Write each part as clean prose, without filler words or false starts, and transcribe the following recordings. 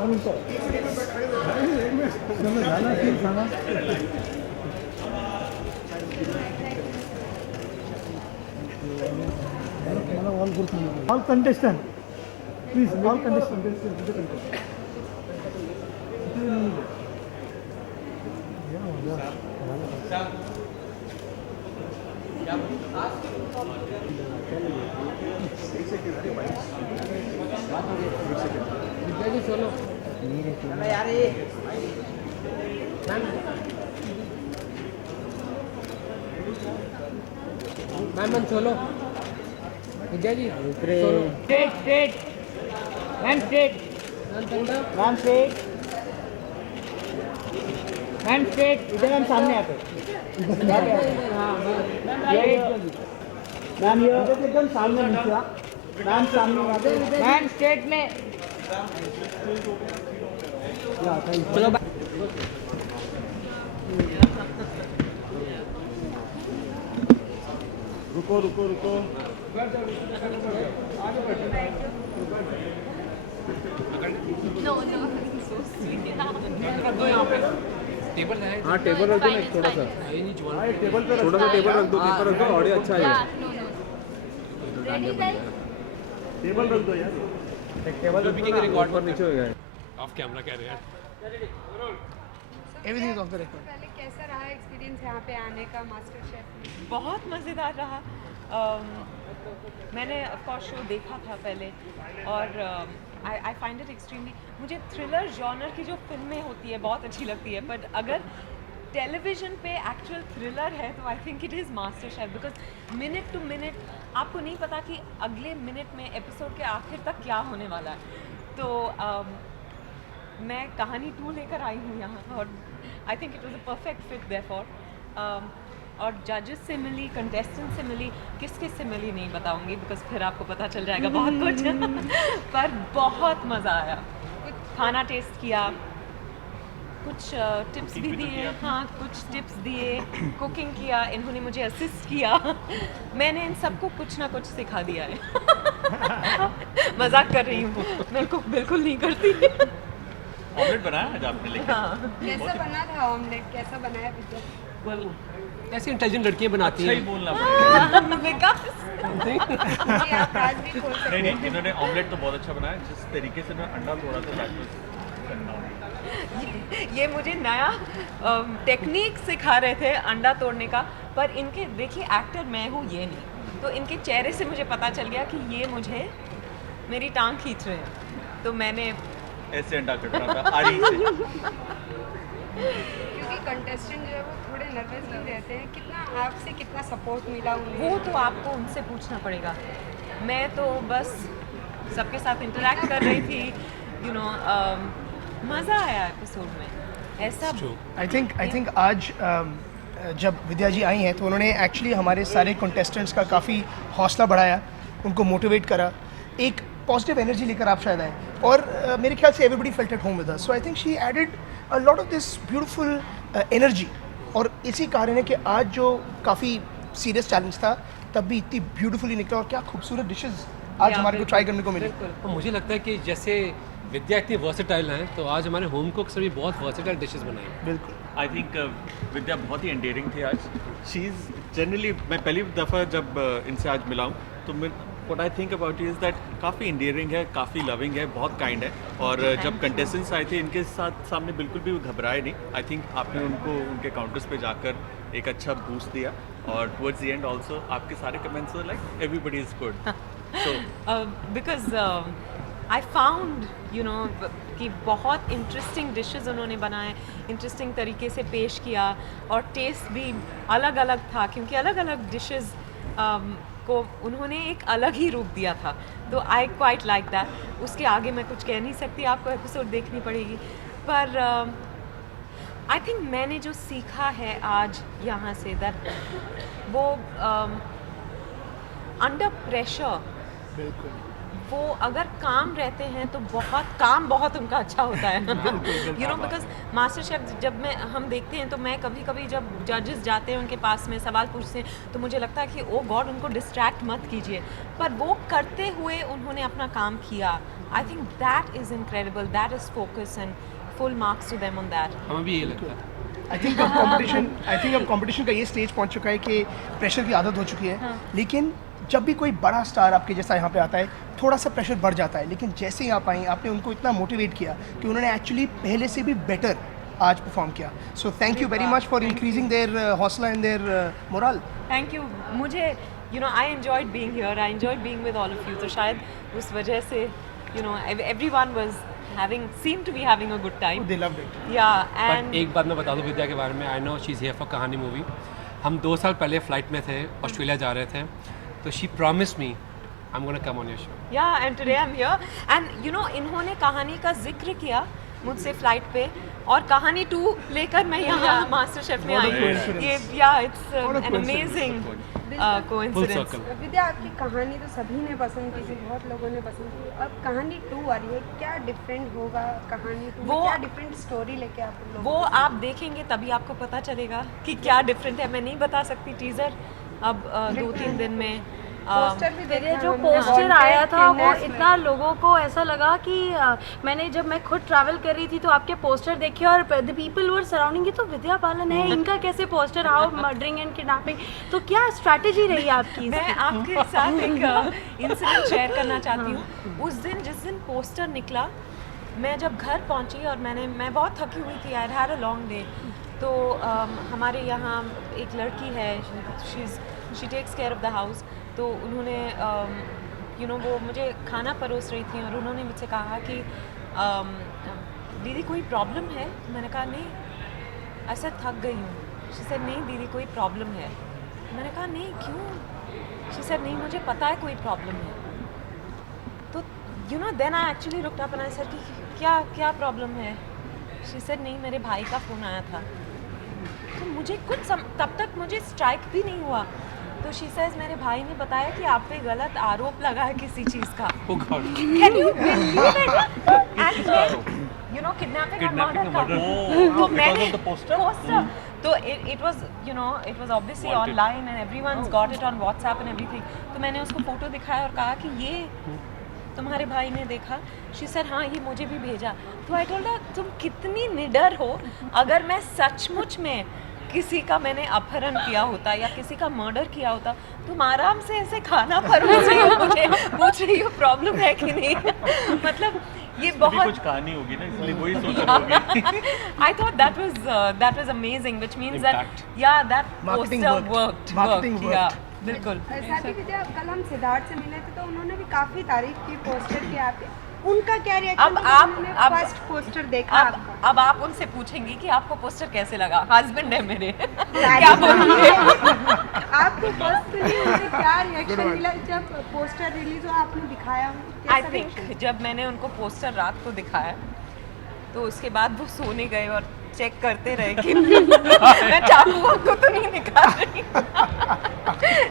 All contestant, please, all contestant. Ma'am चलो Vijay ji Straight, straight. Man straight. Man straight. Man straight. इधर हम सामने आते. मैम ये एकदम सामने नीचे. मैम सामने आते. मैम स्ट्रेट में. चलो. रुको No, no, so sweet. Table है हाँ टेबल रख दो ना एक थोड़ा सा टेबल पे छोटा सा टेबल रख दो पेपर रख दो ऑडियो अच्छा है Yeah, no, no. Ready, guys? Table रख दो यार टेबल रख दो रिकॉर्ड पर नीचे हो गया ऑफ कैमरा कह रहे हैं Everything is off the record. पहले कैसा रहा एक्सपीरियंस यहाँ पे आने का मास्टर शेफ? बहुत मज़ेदार रहा। मैंने ऑफ कोर्स शो देखा था पहले और आई फाइंड इट एक्सट्रीमली, मुझे थ्रिलर जॉनर की जो फिल्में होती है बहुत अच्छी लगती है, बट अगर टेलीविज़न पे एक्चुअल थ्रिलर है तो I think it is master chef, because minute to minute आपको नहीं पता कि अगले मिनट में एपिसोड के आखिर तक क्या होने वाला है। तो मैं कहानी 2 लेकर आई हूँ यहाँ और I think it was a perfect fit therefore. और जजेस से मिली, कंटेस्टेंट से मिली, किस किस से मिली नहीं बताऊंगी बिकॉज फिर आपको पता चल जाएगा बहुत कुछ पर बहुत मज़ा आया। खाना टेस्ट किया, कुछ टिप्स भी दिए, हाँ कुछ टिप्स दिए, कुकिंग किया, इन्होंने मुझे असिस्ट किया मैंने इन सबको कुछ ना कुछ सिखा दिया है मजाक कर रही हूँ, मैं कुक बिल्कुल नहीं करती ऑमलेट बनाया आज आपने लेकिन हाँ कैसा बना था ऑमलेट? कैसा बनाया विद्या? ऐसी इंटेलिजेंट लड़कियां बनाती सही हैं बोलना पड़ेगा विकास जी, आप आज भी खोल सकते नहीं इन्होंने ऑमलेट तो बहुत अच्छा बनाया जिस तरीके से इन्होंने अंडा तोड़ा था दैट वाज ये मुझे नया टेक्निक सिखा रहे थे अंडा तोड़ने का, पर इनके देखिए एक्टर मैं हूँ ये नहीं, तो इनके चेहरे से मुझे पता चल गया कि ये मुझे मेरी टांग खींच रहे हैं, तो मैंने ऐसे अंडा कट रहा था आरी से क्योंकि कंटेस्टेंट जो है वो थोड़े नर्वस भी रहते हैं। कितना आपसे कितना सपोर्ट मिला उन्हें? वो तो आपको उनसे पूछना पड़ेगा, मैं तो बस सबके साथ इंटरेक्ट कर रही थी, यू नो मज़ा आया एपिसोड में ऐसा। आई थिंक आज जब विद्या जी आई हैं तो उन्होंने एक्चुअली हमारे सारे कंटेस्टेंट्स का काफ़ी हौसला बढ़ाया, उनको मोटिवेट करा, एक पॉजिटिव एनर्जी लेकर आप शायद आए और मेरे ख्याल से everybody felt at home with us, so I think she added a lot of this beautiful energy. और इसी कारण है कि आज जो काफ़ी सीरियस चैलेंज था तब भी इतनी ब्यूटीफुली निकला और क्या खूबसूरत डिशेस आज हमारे को ट्राई करने को मिली। तो मुझे लगता है कि जैसे विद्या इतनी वर्सेटाइल हैं तो आज हमारे होम कुक्स ने भी बहुत वर्सेटाइल डिशेस बनाई। बिल्कुल, आई थिंक विद्या बहुत ही एंडियरिंग थी आज। शी इज़ जनरली, मैं पहली दफ़ा जब इनसे आज मिला हूँ तो मैं what I think about is that काफ़ी एंडियरिंग है, काफ़ी लविंग है, बहुत काइंड है। और जब कंटेस्टेंट्स आए थे इनके साथ सामने बिल्कुल भी घबराए नहीं। आई थिंक आपने उनको उनके काउंटर्स पे जाकर एक अच्छा बूस्ट दिया और टुवर्ड्स द एंड आल्सो आपके सारे comments were like everybody is good. So because I found you know कि बहुत इंटरेस्टिंग डिशेस उन्होंने बनाए, इंटरेस्टिंग तरीके से पेश किया और टेस्ट भी अलग अलग था क्योंकि अलग अलग डिशेस को उन्होंने एक अलग ही रूप दिया था, तो आई क्वाइट लाइक दैट। उसके आगे मैं कुछ कह नहीं सकती, आपको एपिसोड देखनी पड़ेगी। पर आई थिंक मैंने जो सीखा है आज यहाँ से दैट वो अंडर प्रेशर बिल्कुल वो अगर काम रहते हैं तो बहुत उनका अच्छा होता है you know, because master chef जब हम देखते हैं तो मैं कभी कभी जब जजेस जाते हैं उनके पास में सवाल पूछते हैं तो मुझे लगता है कि ओ गॉड उनको डिस्ट्रैक्ट मत कीजिए, पर वो करते हुए उन्होंने अपना काम किया I think that is incredible. That is focus and full marks to them on that. हमें भी ये लगता है। आई थिंक अब कंपटीशन का ये स्टेज पहुंच चुका है कि प्रेशर की आदत हो चुकी है, लेकिन जब भी कोई बड़ा स्टार आपके जैसा यहाँ पे आता है थोड़ा सा प्रेशर बढ़ जाता है, लेकिन जैसे ही आप आई आपने उनको इतना मोटिवेट किया कि उन्होंने एक्चुअली पहले से भी बेटर आज परफॉर्म किया। So thank you very much for increasing their हौसला and their moral. Thank you. मुझे I enjoyed being here, I enjoyed being with all of you, तो शायद उस वजह से everyone was seemed to be having a good time. They loved it. Yeah, but and एक बात मैं बता दूँ विद्या के बारे में, I know she is here for कहानी मूवी। हम 2 साल पहले फ्लाइट में थे, ऑस्ट्रेलिया जा रहे थे, तो she promise me I am gonna come on your show. yeah, and today I'm here. And इन्होंने कहानी का जिक्र किया मुझसे फ्लाइट पे, और कहानी 2 लेकर मैं यहाँ मास्टर शेफ में आई हूँ। ये इट्स एन अमेजिंग कोइंसिडेंस। विद्या, आपकी कहानी तो सभी ने पसंद की थी, बहुत लोगों ने पसंद की, अब कहानी 2 आ रही है, क्या डिफरेंट होगा कहानी 2 में? क्या डिफरेंट स्टोरी लेके आप लोग? वो आप देखेंगे तभी आपको पता चलेगा कि क्या डिफरेंट है। मैं नहीं बता सकती टीजर अब 2-3 दिन में। पोस्टर भी मेरे देखा जो हमने, पोस्टर आया था वो Haunted इतना लोगों को ऐसा लगा कि जब मैं खुद ट्रैवल कर रही थी तो आपके पोस्टर देखे और द पीपल वर सराउंडिंग, ये तो विद्या बालन है, इनका कैसे poster, how murdering and kidnapping, तो क्या स्ट्रैटेजी रही आपकी? मैं आपके साथ एक इंसिडेंट शेयर करना चाहती हूँ। उस दिन जिस दिन पोस्टर निकला, मैं जब घर पहुँची और मैं बहुत थकी हुई थी, I had a long day, तो हमारे यहाँ एक लड़की है, she takes care of the house, तो उन्होंने वो मुझे खाना परोस रही थी और उन्होंने मुझसे कहा कि दीदी कोई प्रॉब्लम है? मैंने कहा नहीं, ऐसा थक गई हूँ। शी सेड नहीं दीदी कोई प्रॉब्लम है। मैंने कहा नहीं क्यों? शी सेड नहीं मुझे पता है कोई प्रॉब्लम है। तो then I actually looked up and I said कि क्या प्रॉब्लम है? शी सेड नहीं मेरे भाई का फ़ोन आया था। तो मुझे तब तक मुझे स्ट्राइक भी नहीं हुआ। तो शी सेज मेरे भाई ने बताया कि आप पे गलत आरोप लगा है किसी चीज़ का। Oh God. Can you believe it? And then, kidnapping और murder का। तो मैंने पोस्टर तो it was obviously online and everyone's got it on WhatsApp and everything. तो मैंने उसको फोटो दिखाया और कहा कि ये तुम्हारे भाई ने देखा। शी सेड हाँ ये मुझे भी भेजा। तो आई टोल्ड हर तुम कितनी निडर हो, अगर मैं सचमुच में किसी का मैंने अपहरण किया होता या किसी का मर्डर किया होता, तुम आराम से ऐसे खाना परोस रही हो, मुझे पूछ रही हो प्रॉब्लम है कि नहीं। मतलब ये बहुत कुछ कहानी होगी ना, इसलिए वही सोच रही होगी। I thought that was amazing, which means that that Marketing poster worked. worked. Marketing worked. Yeah, बिल्कुल। साथ ही विद्या, कल हम सिद्धार्थ से मिले थे तो उन्होंने भी काफी तारीफ की पोस्टर की आपके, उनका क्या रिएक्शन? अब फर्स्ट पोस्टर देखा आपका। अब आप उनसे पूछेंगी कि आपको पोस्टर कैसे लगा। हस्बैंड है मेरे। क्या बोलूँगी? आपको पर्सनली उनसे क्या रिएक्शन मिला जब पोस्टर रिलीज हुआ, आपने दिखाया? आई थिंक जब मैंने उनको पोस्टर रात को दिखाया तो उसके बाद वो सोने गए और चेक करते रहे कि मैं चाकू आपको तो नहीं निकाल रही।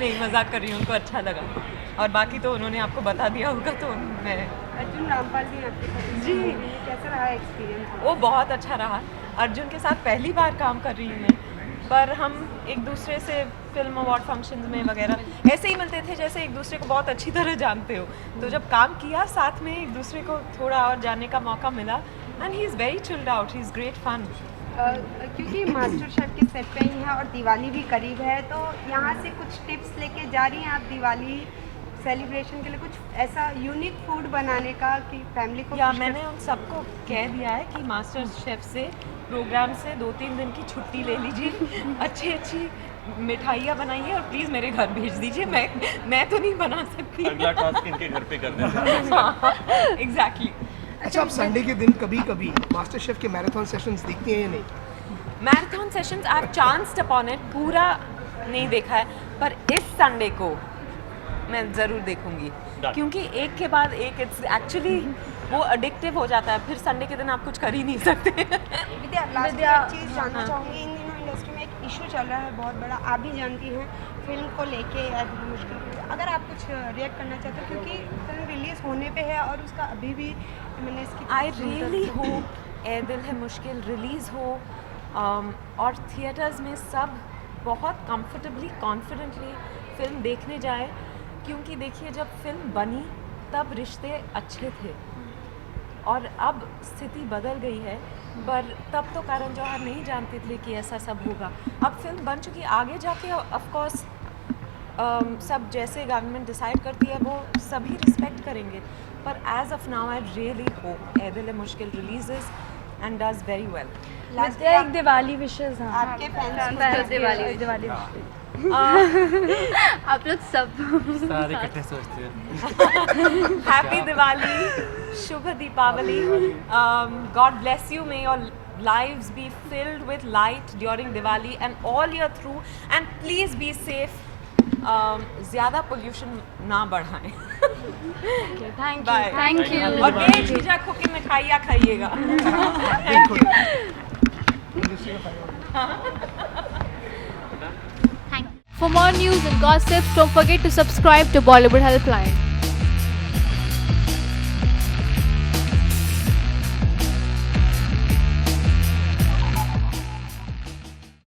नहीं मजाक कर रही हूँ, उनको अच्छा लगा और बाकी तो उन्होंने आपको बता दिया होगा। तो मैं अर्जुन रामपाल भी आपके साथ जी, कैसा रहा एक्सपीरियंस? वो बहुत अच्छा रहा। अर्जुन के साथ पहली बार काम कर रही हूँ मैं, पर हम एक दूसरे से फिल्म अवार्ड फंक्शंस में वगैरह ऐसे ही मिलते थे जैसे एक दूसरे को बहुत अच्छी तरह जानते हो। तो जब काम किया साथ में, एक दूसरे को थोड़ा और जानने का मौका मिला, and he is very chilled out, he is great fun. क्योंकि मास्टर शेफ के सेट पे ही हैं और दिवाली भी करीब है, तो यहाँ से कुछ टिप्स लेके जा रही हैं आप दिवाली सेलिब्रेशन के लिए, कुछ ऐसा यूनिक फूड बनाने का कि फैमिली को? मैंने उन सबको कह दिया है कि मास्टर शेफ से प्रोग्राम से 2-3 दिन की छुट्टी ले लीजिए, अच्छी मिठाइयाँ बनाइए और प्लीज़ मेरे घर भेज दीजिए। मैं तो नहीं बना सकती। अगला टास्क इनके घर पे कर देना। एग्जैक्टली। अच्छा, आप संडे के दिन कभी मास्टर शेफ के मैराथन सेशंस देखती हैं या नहीं? Marathon sessions I have chanced upon it, पूरा नहीं देखा है, पर इस संडे को मैं ज़रूर देखूंगी क्योंकि एक के बाद एक इट्स एक्चुअली वो एडिक्टिव हो जाता है, फिर संडे के दिन आप कुछ कर ही नहीं सकते। विद्या, लास्ट में एक चीज़ जानना चाहूँगी, इन दिनों इंडस्ट्री में एक इशू चल रहा है बहुत बड़ा, आप भी जानती हैं, फिल्म को लेके या मुश्किल, अगर आप कुछ रिएक्ट करना चाहते हो क्योंकि फिल्म रिलीज़ होने पे है और उसका अभी भी मैंने इसकी आई रियली होप ए दिल है मुश्किल रिलीज़ हो और थिएटर्स में सब बहुत कंफर्टेबली कॉन्फिडेंटली फिल्म देखने जाए, क्योंकि देखिए जब फिल्म बनी तब रिश्ते अच्छे थे, और अब स्थिति बदल गई है, पर तब तो करण जौहर नहीं जानते थे कि ऐसा सब होगा। अब फिल्म बन चुकी, आगे जाके ऑफ कोर्स सब जैसे गवर्नमेंट डिसाइड करती है वो सभी रिस्पेक्ट करेंगे, पर as of now I really hope Ae Dil Mushkil releases and does very well. विद्या एक दिवाली विशेष। हाँ, आपके फैंस दिवाली आप लोग सब सारे इकट्ठे सोचते हैं। हैप्पी दिवाली, शुभ Deepavali, God bless you, may your lives be filled with light during Diwali and all year through, and please be safe, ज़्यादा पोल्यूशन ना बढ़ाएं। Thank you. और बेझिझक होकर मिठाइयाँ खाइएगा। For more news and gossips, don't forget to subscribe to Bollywood Helpline.